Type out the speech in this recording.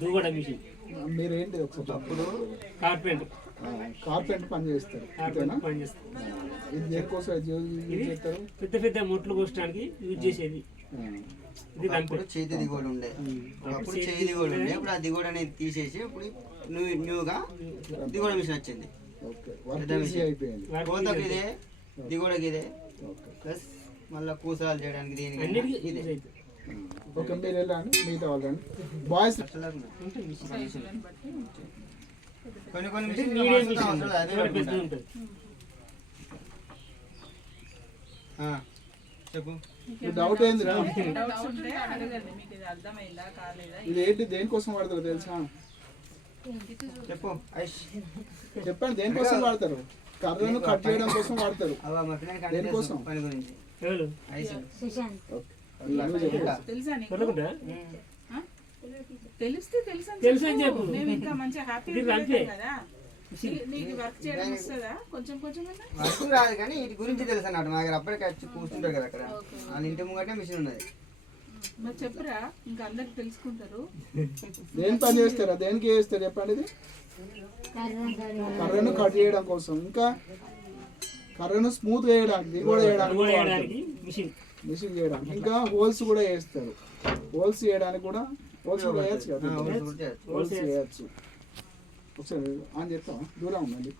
దువ్వడ machine. మీరేంటి ఒకసారి అప్పుడు కార్పెంటర్ పని చేస్తారు అంతేనా? పని చేస్తారు. ఇది దేనికోసం యూజ్ చేస్తారు? పెద్ద పెద్ద మొట్లు కోసడానికి యూజ్ చేసేది. ఇది అప్పుడు చేతి దిగోడు ఉండే, అప్పుడు చేతి దిగోడు ఉండే. ఇప్పుడు ఆ దిగోడు అనేది తీసేసి ఇప్పుడు న్యూగా దిగోడ మిషన్ వచ్చింది. కోతకి ఇదే, దిగోడకి ఇదే, ప్లస్ మళ్ళీ కూసరాలు చేయడానికి దీనికి ఇదే. ఓకే, మీరు వెళ్ళండి, మిగతా వాళ్ళండి. బాయ్స్ కొన్ని కొన్ని చెప్పు. డౌట్ ఏందిరా? ఇది ఏంటి, దేనికోసం వాడతారు తెలుసా? చెప్పు. చెప్పండి, దేనికోసం వాడతారు? కర్రను కట్ చేయడం కోసం వాడతారు. దేనికోసం? పని గురించి తెలుసు అని చెప్పు. వర్క్ రాదు కానీ వీటి గురించి తెలుసు అన్నట్టు. నాకు అప్పటికి వచ్చి కూర్చుంటారు కదా అక్కడ, వాళ్ళ ఇంటి ముంగటే మిషన్ ఉన్నది. చెప్పురా, ఇంకా అందరికి తెలుసుకుంటారు. దేని పని చేస్తారా? దేనికి చేస్తారు చెప్పండి? ఇది కర్రను కట్ చేయడం కోసం, ఇంకా కర్రను స్మూత్ చేయడానికి, దిగుబడ చేయడానికి మిషన్ చేయడానికి, ఇంకా హోల్స్ కూడా వేస్తారు. హోల్స్ చేయడానికి కూడా హోల్స్ కూడా వేయచ్చు కదా, హోల్స్ చేయొచ్చు. ఒకసారి ఆన్ చేస్తావా? దూరం ఉందండి.